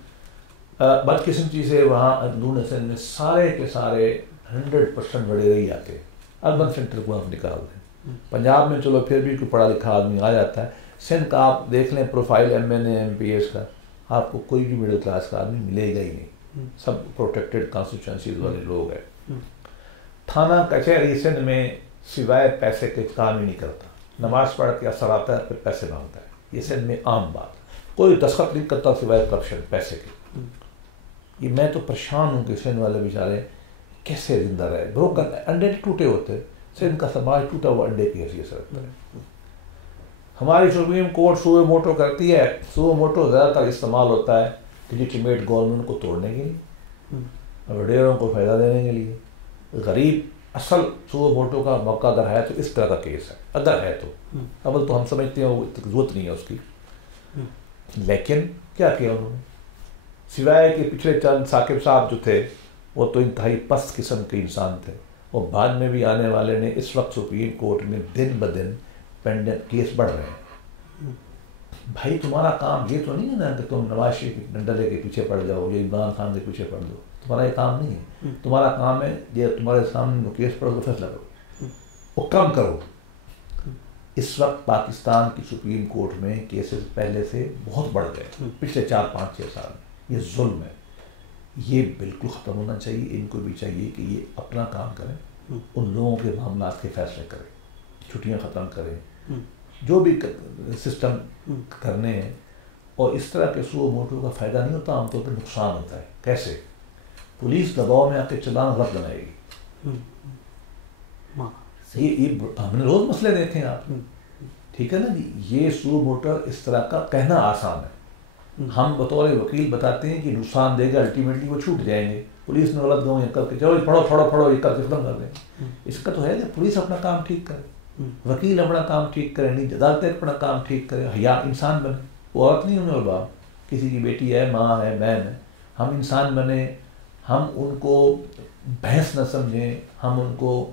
بدقسمتی سے وہاں اندرون سندھ میں سارے کے سارے 100% بڑے رہی آتے ہیں. اربن سینٹر کو آپ نکال دیں. پنجاب میں چلو پھر بھی کوئی پڑھا لکھا آدمی آ جاتا ہے. سندھ کا آپ دیکھ لیں پروفائل MNA MPS کا, آپ کو کوئی بھی مڈل کلاس کا آدمی ملے گا ہی نہیں. سب پروٹیکٹڈ کانسٹیچوئنسیز والے لوگ ہیں. تھانہ کچہری سندھ میں سوائے پیسے کے کام ہی نہیں کرتا. نماز پڑھ کے اثر آتا ہے, پھر پیسے مانگتا ہے. یہ سندھ میں عام بات. کوئی دستخط نہیں کرتا سوائے کرپشن, پیسے کے. یہ میں تو پریشان ہوں کہ سندھ والے بیچارے کیسے زندہ رہے. بروکن انڈے ٹوٹے ہوتے. سندھ کا سماج ٹوٹا ہوا انڈے کی حیثیت سے رکھتا ہے. ہماری سپریم کورٹ سوئے موٹو کرتی ہے. سوئے موٹو زیادہ تر استعمال ہوتا ہے لیجیٹیمیٹ گورنمنٹ کو توڑنے کے لیے, وڈیروں کو فائدہ دینے کے لیے. غریب اصل سوئے موٹو کا موقع اگر ہے تو اس طرح کا کیس ہے, اگر ہے تو. اول تو ہم سمجھتے ہیں وہ ضرورت نہیں ہے اس کی, لیکن کیا کیا انہوں نے, سوائے کہ پچھلے چند ثاقب صاحب جو تھے وہ تو انتہائی پست قسم کے انسان تھے, وہ بعد میں بھی آنے والے نے. اس وقت سپریم کورٹ میں دن بدن پینڈنٹ کیس بڑھ رہے ہیں. بھائی تمہارا کام یہ تو نہیں ہے نا کہ تم نواز شریف کے ڈنڈلے کے پیچھے پڑ جاؤ یا عمران خان کے پیچھے پڑ دو. تمہارا یہ کام نہیں ہے. تمہارا کام ہے یہ تمہارے سامنے کیس پڑھو تو فیصلہ کرو, وہ کم کرو. اس وقت پاکستان کی سپریم کورٹ میں کیسز پہلے سے بہت بڑھ گئے پچھلے 4-5-6 سال میں. یہ ظلم ہے, یہ بالکل ختم ہونا چاہیے. ان کو بھی چاہیے کہ یہ اپنا کام کریں, ان لوگوں کے معاملات کے فیصلے کریں, چھٹیاں ختم کریں, جو بھی سسٹم کرنے ہیں. اور اس طرح کے سو موٹو کا فائدہ نہیں ہوتا, عام طور پہ نقصان ہوتا ہے. کیسے؟ پولیس دباؤ میں آ کے چلان غلط بنائے گی. یہ ہم نے روز مسئلے دیکھے ہیں آپ, ٹھیک ہے نا جی. یہ سو موٹر اس طرح کا کہنا آسان ہے, ہم بطور وکیل بتاتے ہیں کہ نقصان دے گا, الٹیمیٹلی وہ چھوٹ جائیں گے. پولیس نے غلط گاؤں کر کے چلو پڑھو یہ کر کے ختم کر دیں. اس کا تو ہے کہ پولیس اپنا کام ٹھیک کرے, وکیل اپنا کام ٹھیک کرے, نہیں عدالتیں اپنا کام ٹھیک کرے. حیا انسان بنے, وہ عورت نہیں ہونے اور باپ, کسی کی بیٹی ہے, ماں ہے, بہن ہے. ہم انسان بنے, ہم ان کو بھینس نہ سمجھیں, ہم ان کو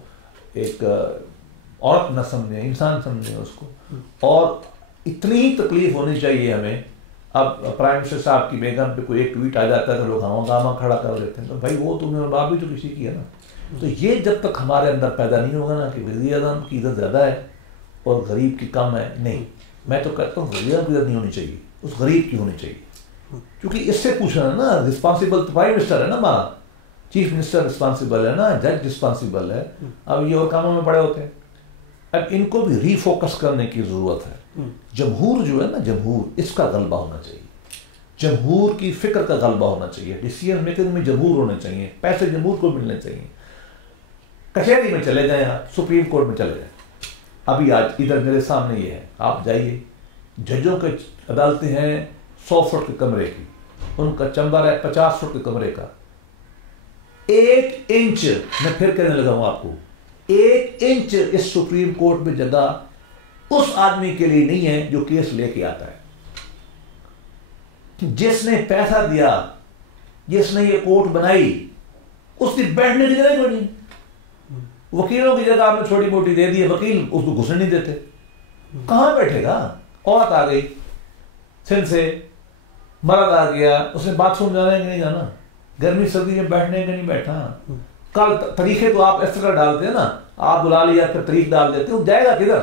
ایک عورت نہ سمجھیں, انسان سمجھیں اس کو. اور اتنی ہی تکلیف ہونی چاہیے ہمیں. اب پرائم منسٹر صاحب کی بیگم پہ کوئی ایک ٹویٹ آ جاتا ہے تو لوگ ہنگامہ کھڑا کر دیتے ہیں, تو بھائی وہ تم نے باپ بھی تو کسی کی ہے نا. تو یہ جب تک ہمارے اندر پیدا نہیں ہوگا نا کہ وزیر اعظم کی عزت زیادہ ہے اور غریب کی کم ہے, نہیں. میں تو کہتا ہوں وزیر اعظم کی عزت نہیں ہونی چاہیے, اس غریب کی ہونی چاہیے. کیونکہ اس سے پوچھنا ہے نا, رسپانسبل تو پرائم منسٹر ہے نا ہمارا, چیف منسٹر رسپانسبل ہے نا, جج رسپانسبل ہے. اب یہ اور کاموں میں پڑے ہوتے ہیں. اب ان کو بھی ری فوکس کرنے کی ضرورت ہے. جمہور جو ہے نا, جمہور, اس کا غلبہ ہونا چاہیے. جمہور کی فکر کا غلبہ ہونا چاہیے. ڈیسیژن میکنگ میں جمہور ہونے چاہیے, پیسے جمہور کو ملنے چاہیے. کچہری میں چلے جائیں آپ, سپریم کورٹ میں چلے جائیں. ابھی آج ادھر میرے سامنے یہ ہے, آپ جائیے, ججوں کے عدالتیں ہیں 100 فٹ کے کمرے کی, ان کا چمبر ہے 50 فٹ کے کمرے کا. 1 انچ, میں پھر کہنے لگا ہوں آپ کو, 1 انچ اس سپریم کورٹ میں جگہ اس آدمی کے لیے نہیں ہے جو کیس لے کے آتا ہے. جس نے پیسہ دیا, جس نے یہ کورٹ بنائی, اس کی بیٹھنے کی جگہ نہیں بنی. وکیلوں کی جگہ آپ نے چھوٹی موٹی دے دی ہے, وکیل اس کو گھسنے نہیں دیتے. کہاں بیٹھے گا؟ عورت آ گئی سندھ سے, مرد آ گیا, اس نے باتھ روم جانا ہے کہ نہیں جانا, گرمی سردی میں بیٹھنے کا نہیں بیٹھا. کل طریقے تو آپ اس طرح ڈالتے ہیں نا, آپ بلا لیا پھر طریق ڈال دیتے, وہ جائے گا کدھر؟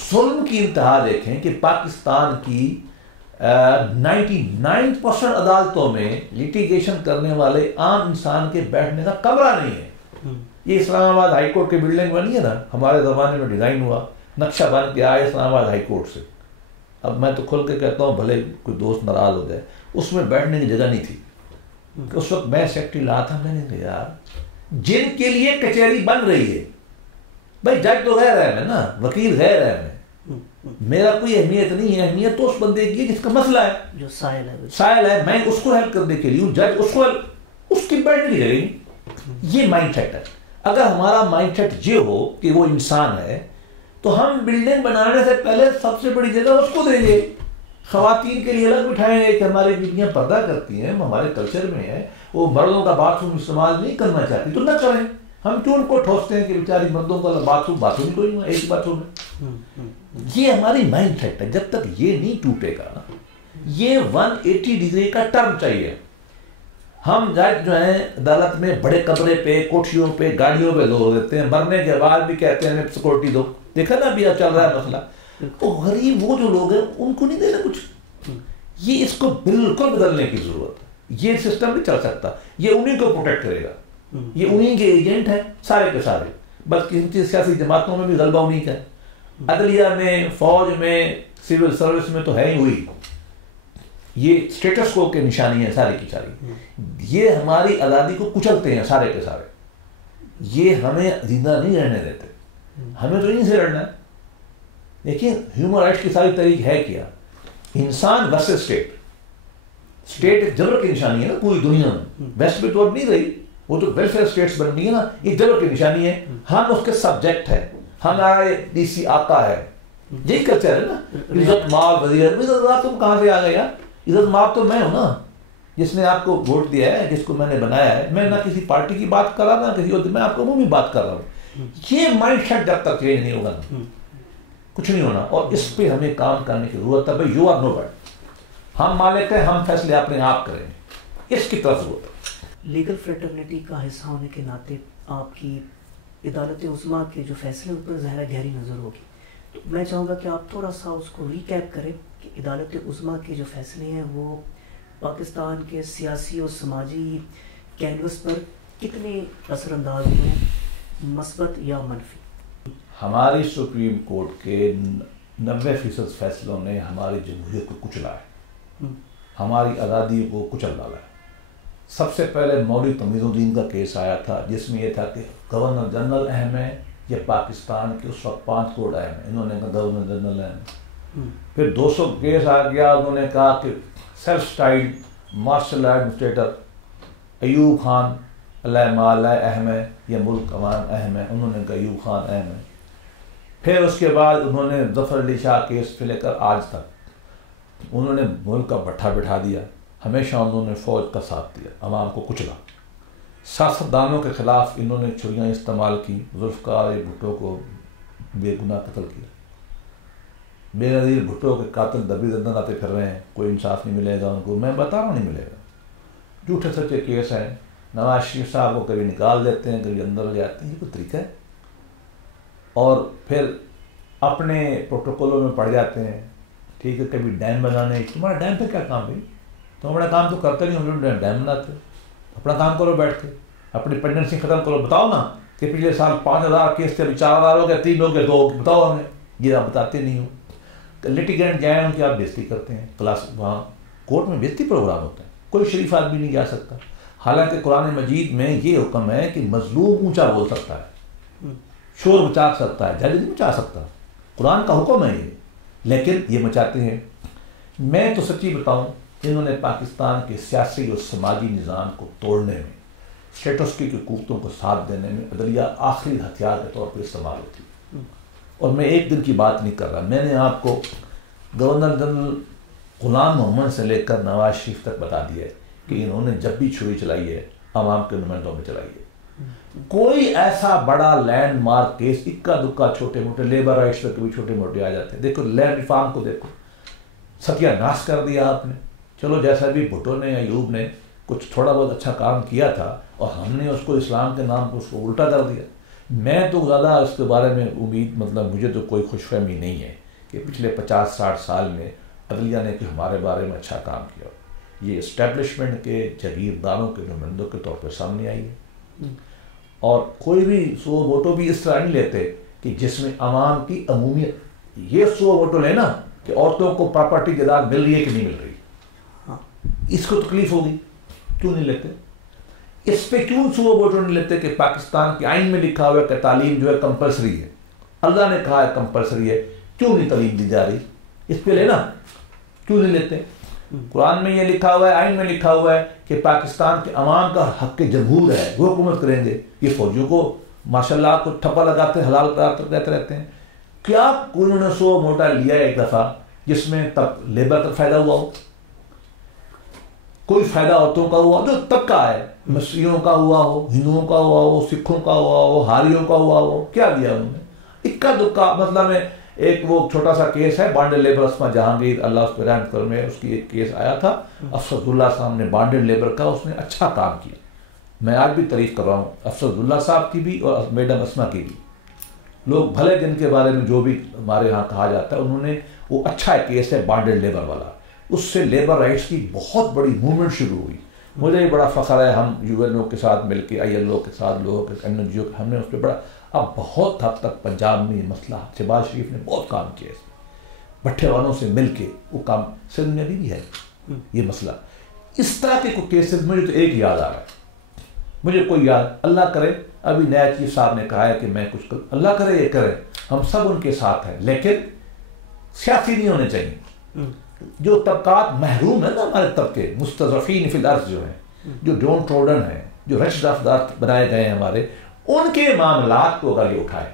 ظلم کی انتہا دیکھیں کہ پاکستان کی 99% عدالتوں میں لیٹیگیشن کرنے والے عام انسان کے بیٹھنے کا کمرہ نہیں ہے. یہ اسلام آباد ہائی کورٹ کی بلڈنگ بنی ہے نا, ہمارے زمانے میں ڈیزائن ہوا, نقشہ بن کے آئے اسلام آباد ہائی کورٹ سے. اب میں تو کھل کے کہتا ہوں, بھلے کوئی دوست ناراض ہو جائے, اس میں بیٹھنے کی جگہ نہیں تھی. اس وقت میں سیکرٹری لا تھا, میں نے کہا یار جن کے لیے کچہری بن رہی ہے, بھائی جج تو غیر اہم ہے نا, وکیل غیر اہم ہے, میرا کوئی اہمیت نہیں ہے. اہمیت تو اس بندے کی جس کا مسئلہ ہے, جو سائل ہے, میں اس کو ہیلپ کرنے کے لیے ہوں. جج اس کو اس کی بیٹھ نہیں رہی. یہ مائنڈ سیٹ ہے. اگر ہمارا مائنڈ سیٹ یہ ہو کہ وہ انسان ہے, تو ہم بلڈنگ بنانے سے پہلے سب سے بڑی جگہ اس کو دیں گے. خواتین کے لیے الگ بٹھائیں گے کہ ہماری بیٹیاں پردہ کرتی ہیں, ہمارے کلچر میں ہے, وہ مردوں کا باتھ روم استعمال نہیں کرنا چاہتی تو نہ کریں. ہم کیوں ان کو ٹھوستے ہیں کہ بیچاری مردوں کا باتھ روم کوئی نہیں, ایک باتھ روم ہے. یہ ہماری مائنڈ سیٹ ہے. جب تک یہ نہیں ٹوٹے گا, یہ 180 ڈگری کا ٹرن چاہیے. ہم جج جو ہیں عدالت میں بڑے کمرے پہ, کوٹھیوں پہ, گاڑیوں پہ زور دیتے ہیں, مرنے کے بعد بھی کہتے ہیں ہمیں سیکورٹی دو. دیکھا نا ابھی چل رہا ہے مسئلہ. تو غریب وہ جو لوگ ہیں ان کو نہیں دینا کچھ. یہ اس کو بالکل بدلنے کی ضرورت ہے. یہ سسٹم نہیں چل سکتا. یہ انہیں کو پروٹیکٹ کرے گا, یہ انہیں کے ایجنٹ ہیں سارے کے سارے. بس کسی سیاسی جماعتوں میں بھی غلبہ انہیں کا ہے, عدلیہ میں, فوج میں, سول سروس میں تو ہے ہی ہوئی. یہ اسٹیٹس کو کے نشانی ہے ساری کی ساری. یہ ہماری آزادی کو کچلتے ہیں سارے کے سارے. یہ ہمیں زندہ نہیں رہنے دیتے. ہمیں تو انہیں سے لڑنا ہے. دیکھیں ہیومن رائٹس کی ساری تاریخ ہے کیا؟ انسان ورسز اسٹیٹ. اسٹیٹ ایک جبر کی نشانی ہے نا پوری دنیا میں. ویسٹ میں تو اب نہیں رہی, وہ تو ویلفیئر اسٹیٹس بن گئی ہے نا, یہ جبر کی نشانی ہے. ہم اس کے سبجیکٹ ہے, ہمارا ڈی سی آقا ہے, یہی کلچر ہے نا. عزت ماب وزیر, عزت ماب تم کہاں سے آ گئے یار؟ عزت ماب تو میں ہوں نا, جس نے آپ کو ووٹ دیا ہے, جس کو میں نے بنایا ہے. میں نہ کسی پارٹی کی بات کر رہا, نہ کسی اور, میں آپ کو عمومی بات کر رہا ہوں. یہ مائنڈ سیٹ جب تک چینج نہیں ہوگا نا کچھ نہیں ہونا. اور اس پہ ہمیں کام کرنے کی ضرورت ہے. بھائی یو آر نو بڈ, ہم مالک ہیں, ہم فیصلے اپنے آپ کریں, اس کی طرف ضرورت ہے. لیگل فریٹرنیٹی کا حصہ ہونے کے ناطے آپ کی عدالت عظمیٰ کے جو فیصلے ان پر ظاہر گہری نظر ہوگی. تو میں چاہوں گا کہ آپ تھوڑا سا اس کو ریکیپ کریں کہ عدالت عظمیٰ کے جو فیصلے ہیں وہ پاکستان کے سیاسی اور سماجی کینوس پر کتنے اثر انداز ہوئے ہیں, مثبت یا منفی. ہماری سپریم کورٹ کے 90% فیصلوں نے ہماری جمہوریت کو کچلا ہے, ہماری آزادی کو کچل ڈالا ہے. سب سے پہلے مولوی تمیز الدین کا کیس آیا تھا, جس میں یہ تھا کہ گورنر جنرل اہم ہے یا پاکستان کے اس وقت 5 کروڑ اہم ہے. انہوں نے کہا گورنر جنرل اہم ہے. پھر 200 کیس آ گیا, انہوں نے کہا کہ self styled martial administrator Ayub Khan علیہ مالہ اہم ہے یا ملک امان اہم ہے. انہوں نے کہا ایوب خان اہم ہے. پھر اس کے بعد انہوں نے ظفر علی شاہ کیس سے لے کر آج تک انہوں نے ملک کا بٹھا بٹھا دیا. ہمیشہ انہوں نے فوج کا ساتھ دیا, عوام کو کچلا. سیاستدانوں کے خلاف انہوں نے چھریاں استعمال کی, ذوالفقار بھٹو کو بے گناہ قتل کیا. بے نظیر بھٹو کے قاتل دبی زندہ آتے پھر رہے ہیں, کوئی انصاف نہیں ملے گا ان کو. میں بتا رہا ہوں نہیں ملے گا. جھوٹے سچے کیس ہیں. نواز شریف صاحب کو کبھی نکال دیتے ہیں, کبھی اندر لے جاتے ہیں, یہ کوئی طریقہ ہے؟ اور پھر اپنے پروٹوکولوں میں پڑ جاتے ہیں. ٹھیک ہے, کبھی ڈیم بنانے, تمہارا ڈیم پہ کیا کام بھائی؟ تم اپنا کام تو کرتے نہیں, ہم لوگ ڈیم بناتے. اپنا کام کرو بیٹھ کے, اپنی پینڈنسی ختم کرو. بتاؤ نا کہ پچھلے سال 5000 کیس تھے, ابھی 4000 ہو گیا, 3 ہو گئے, 2 بتاؤ ہمیں. یہ آپ بتاتے نہیں ہو. لٹیگینٹ جائیں ان کی آپ بےزتی کرتے ہیں. کلاس وہاں کورٹ میں بےزتی پروگرام ہوتا ہے, کوئی شریف آدمی نہیں جا سکتا. حالانکہ قرآن مجید میں یہ حکم ہے کہ مظلوم اونچا بول سکتا ہے, شور مچا سکتا ہے, جج نہیں مچا سکتا. قرآن کا حکم ہے یہ, لیکن یہ مچاتے ہیں. میں تو سچی بتاؤں, انہوں نے پاکستان کے سیاسی اور سماجی نظام کو توڑنے میں, اسٹیٹس کی قوتوں کو ساتھ دینے میں عدلیہ آخری ہتھیار کے طور پر استعمال ہوتی. اور میں ایک دن کی بات نہیں کر رہا, میں نے آپ کو گورنر جنرل غلام محمد سے لے کر نواز شریف تک بتا دیا ہے کہ انہوں نے جب بھی چھری چلائی ہے عوام کے نمائندوں میں چلائی ہے. کوئی ایسا بڑا لینڈ مارک کیس, اکا دکا چھوٹے موٹے لیبر رائٹس پہ کبھی چھوٹے موٹے آ جاتے ہیں. دیکھو لینڈ ریفارم کو دیکھو, ستیہ ناش کر دیا آپ نے. چلو جیسا بھی بھٹو نے, ایوب نے کچھ تھوڑا بہت اچھا کام کیا تھا, اور ہم نے اس کو اسلام کے نام پر اس کو الٹا کر دیا. میں تو زیادہ اس کے بارے میں مجھے تو کوئی خوش فہمی نہیں ہے کہ پچھلے 50-60 سال میں عدلیہ نے کہ ہمارے بارے میں اچھا کام کیا. یہ اسٹیبلشمنٹ کے جاگیرداروں کے نمائندوں کے طور پہ سامنے آئی ہے. اور کوئی بھی 100 ووٹوں بھی اس طرح نہیں لیتے کہ جس میں عوام کی عمومیت, یہ 100 ووٹوں لینا کہ عورتوں کو پراپرٹی جائیداد مل رہی ہے کہ نہیں مل رہی, اس کو تکلیف ہوگی, کیوں نہیں لیتے؟ اس پہ کیوں 100 ووٹوں نہیں لیتے کہ پاکستان کے آئین میں لکھا ہوا ہے کہ تعلیم جو ہے کمپلسری ہے, اللہ نے کہا ہے کمپلسری ہے, کیوں نہیں تعلیم دی جا رہی؟ اس پہ لینا, کیوں نہیں لیتے؟ قرآن میں یہ لکھا ہوا ہے, آئین میں لکھا ہوا ہے کہ پاکستان کے عوام کا حق جمہور ہے, وہ حکومت کریں گے. یہ فوجیوں کو ماشاءاللہ کو ٹھپا لگاتے حلال کراتے رہتے ہیں. کیا انہوں نے 100 ووٹا لیا ایک دفعہ جس میں تب لیبر کا فائدہ ہوا ہو؟ کوئی فائدہ عورتوں کا ہوا جو طبقہ ہے, مسیحیوں کا ہوا ہو, ہندوؤں کا ہوا ہو, سکھوں کا ہوا ہو, ہاریوں کا ہوا ہو, کیا دیا انہوں نے؟ اکا دکا. مطلب میں ایک وہ چھوٹا سا کیس ہے بانڈڈ لیبر, اسما جہانگیر اللہ اس پہ رحم کرے, میں اس کی ایک کیس آیا تھا افسر اللہ صاحب نے بانڈڈ لیبر کا, اس نے اچھا کام کیا. میں آج بھی تعریف کر رہا ہوں افسر اللہ صاحب کی بھی اور میڈم اسما کی بھی. لوگ بھلے جن کے بارے میں جو بھی ہمارے ہاں کہا جاتا ہے, انہوں نے وہ اچھا کیس ہے بانڈڈ لیبر والا. اس سے لیبر رائٹس کی بہت بڑی موومنٹ شروع ہوئی. مجھے بڑا فخر ہے, ہم یو این او کے ساتھ مل کے, آئی ایل او کے ساتھ, لوگوں کے این جی او کے, ہم نے اس پہ بڑا, اب بہت حد تک پنجاب میں یہ مسئلہ, شہباز شریف نے بہت کام کیا اس میں, بٹھے والوں سے مل کے وہ کام. سندھ میں بھی ہے یہ مسئلہ. اس طرح کے کوئی کیسز مجھے تو ایک یاد آ رہا ہے, مجھے کوئی یاد, اللہ کرے ابھی نیا چیف صاحب نے کہا ہے کہ میں کچھ اللہ کرے یہ کرے، ہم سب ان کے ساتھ ہیں، لیکن سیاسی نہیں ہونے چاہیے. جو طبقات محروم ہیں نا ہمارے طبقے، مستضعفین فی الارض جو ہیں، جو ڈاؤن ٹروڈن ہیں، جو رچ رفتار بنائے گئے ہیں ہمارے، ان کے معاملات کو اگر یہ اٹھائے.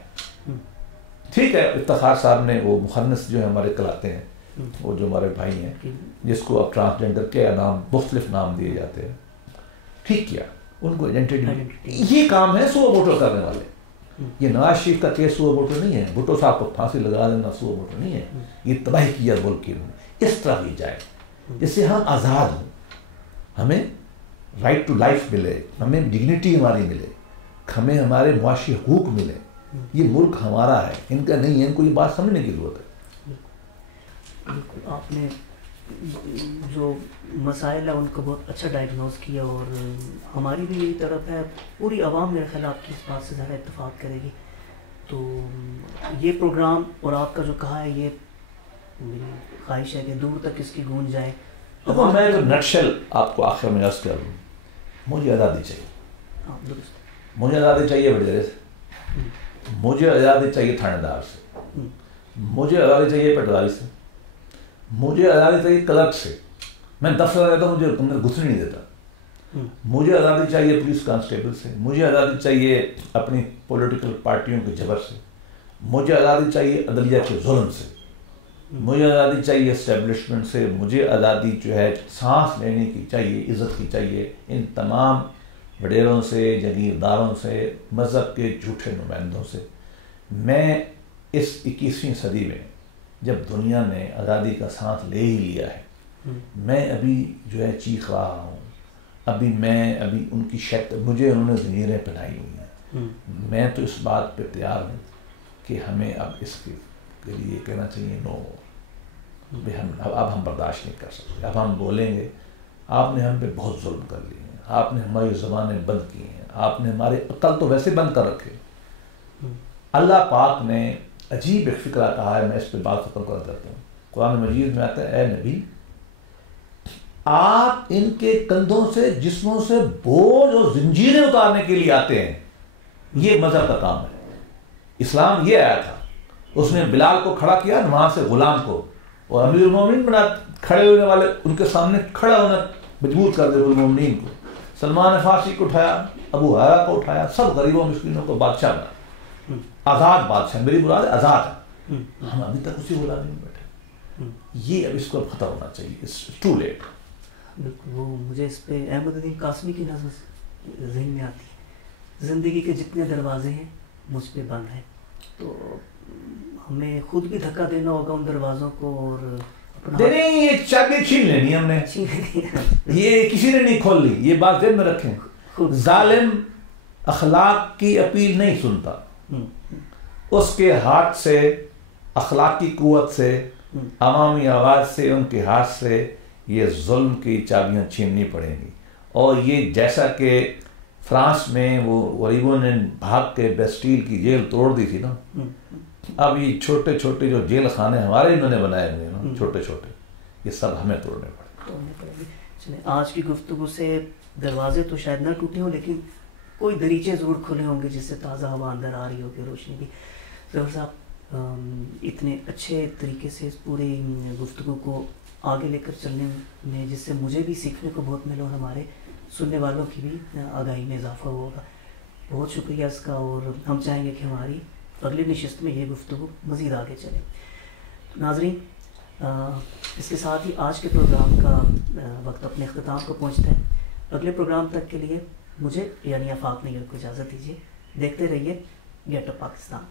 ٹھیک ہے، افتخار صاحب نے وہ مخنث جو ہے ہمارے کلاتے ہیں، وہ جو ہمارے بھائی ہیں جس کو اب ٹرانسجنڈر کے نام مختلف نام دیے جاتے ہیں، ٹھیک کیا، ان کو آئیڈینٹی. یہ کام ہے سو ووٹر کرنے والے. یہ نواز شریف کا کیس سو ووٹر نہیں ہے، بھٹو صاحب کو پھانسی لگا دینا سو ووٹر نہیں ہے. یہ تباہی کیا ملک کی انہوں نے. اس طرح بھی جائے جس سے ہم آزاد ہوں، ہمیں رائٹ ٹو لائف ملے، ہمیں ڈگنیٹی ہماری ملے، ہمیں ہمارے معاشی حقوق ملے. یہ ملک ہمارا ہے، ان کا نہیں ہے. ان کو یہ بات سمجھنے کی ضرورت ہے. آپ نے جو مسائل ہیں ان کو بہت اچھا ڈائگنوز کیا، اور ہماری بھی یہی طرف ہے، پوری عوام میرے خیال آپ کی اس بات سے زیادہ اتفاق کرے گی. تو یہ پروگرام اور آپ کا جو کہا ہے، یہ میری خواہش ہے کہ دور تک اس کی گونج جائے. دیکھو میں تو نٹشل آپ کو آخر میں عرض کر دوں، مجھے آزادی چاہیے. مجھے آزادی چاہیے وڈیرے سے، مجھے آزادی چاہیے تھانے دار سے، مجھے آزادی چاہیے پٹواری سے، مجھے آزادی چاہیے کلرک سے. میں دفتر رہتا ہوں، مجھے اندر گھسنے نہیں دیتا. مجھے آزادی چاہیے پولیس کانسٹیبل سے، مجھے آزادی چاہیے اپنی پولیٹیکل پارٹیوں کے جبر سے، مجھے آزادی چاہیے عدلیہ کے ظلم سے، مجھے آزادی چاہیے اسٹیبلشمنٹ سے، مجھے آزادی جو ہے سانس لینے کی چاہیے، عزت کی چاہیے ان تمام وڈیروں سے، جگیرداروں سے، مذہب کے جھوٹے نمائندوں سے. میں اس 21ویں صدی میں جب دنیا نے آزادی کا سانس لے ہی لیا ہے، میں ابھی جو ہے چیخ رہا ہوں. ابھی ان کی مجھے انہوں نے زنجیریں پہنائی ہوئی ہیں. میں تو اس بات پہ تیار ہوں کہ ہمیں اب اس کے لیے کہنا چاہیے نو. اب ہم برداشت نہیں کر سکتے. اب ہم بولیں گے آپ نے ہم پہ بہت ظلم کر لیے ہیں، آپ نے ہماری زبانیں بند کی ہیں، آپ نے ہمارے عقل تو ویسے بند کر رکھے. اللہ پاک نے عجیب ایک فکرہ کہا ہے، میں اس پہ بات ختم کر دیتا ہوں. قرآن مجید میں آتا ہے، اے نبی آپ ان کے کندھوں سے جسموں سے بوجھ اور زنجیریں اتارنے کے لیے آتے ہیں. یہ مذہب کا کام ہے. اسلام یہ آیا تھا، اس نے بلال کو کھڑا کیا وہاں سے غلام کو، اور امیر المومنین بنا کھڑے ہونے والے ان کے سامنے کھڑا ہونا مجبور کر دے المومنین کو. سلمان فارسی کو اٹھایا، ابو ہریرہ کو اٹھایا، سب غریبوں مسکینوں کو بادشاہ بنا. آزاد بادشاہ، میری مراد ہے آزاد ہے. ہم ابھی تک اسی غلامی میں بیٹھے. یہ اب اس کو ختم ہونا چاہیے. It's too late. بالکل. وہ مجھے اس پہ احمد الدین قاسمی کی نظر ذہن میں آتی ہے، زندگی کے جتنے دروازے ہیں مجھ پہ بند ہیں، تو ہمیں خود بھی دھکا دینا ہوگا ان دروازوں کو، اور نہیں یہ چابی چھین لینی ہم نے، یہ کسی نے نہیں کھول لی. یہ بات ذہن میں رکھیں. ظالم اخلاق کی اپیل نہیں سنتا، اس کے ہاتھ سے، اخلاقی قوت سے، عوامی آواز سے، ان کے ہاتھ سے یہ ظلم کی چابیاں چھیننی پڑیں گی. اور یہ جیسا کہ فرانس میں وہ غریبوں نے بھاگ کے بیسٹیل کی جیل توڑ دی تھی نا، اب یہ چھوٹے چھوٹے جو جیل خانے ہمارے انہوں نے بنائے ہوئے نا، چھوٹے چھوٹے، یہ سب ہمیں توڑنے پڑے. چلیں، آج کی گفتگو سے دروازے تو شاید نہ ٹوٹے ہوں، لیکن کوئی دریچے ضرور کھلے ہوں گے جس سے تازہ ہوا اندر آ رہی ہوگی، روشنی کی. ظفر صاحب اتنے اچھے طریقے سے اس پوری گفتگو کو آگے لے کر چلنے میں، جس سے مجھے بھی سیکھنے کو بہت ملا اور ہمارے سننے والوں کی بھی آگاہی میں اضافہ ہوگا، بہت شکریہ اس کا. اور ہم چاہیں گے کہ ہماری اگلی نشست میں یہ گفتگو مزید آگے چلے. ناظرین، اس کے ساتھ ہی آج کے پروگرام کا وقت اپنے اختتام کو پہنچتا ہے. اگلے پروگرام تک کے لیے مجھے یعنی آفاق نگر کو اجازت دیجیے. دیکھتے رہیے گیٹ اپ پاکستان.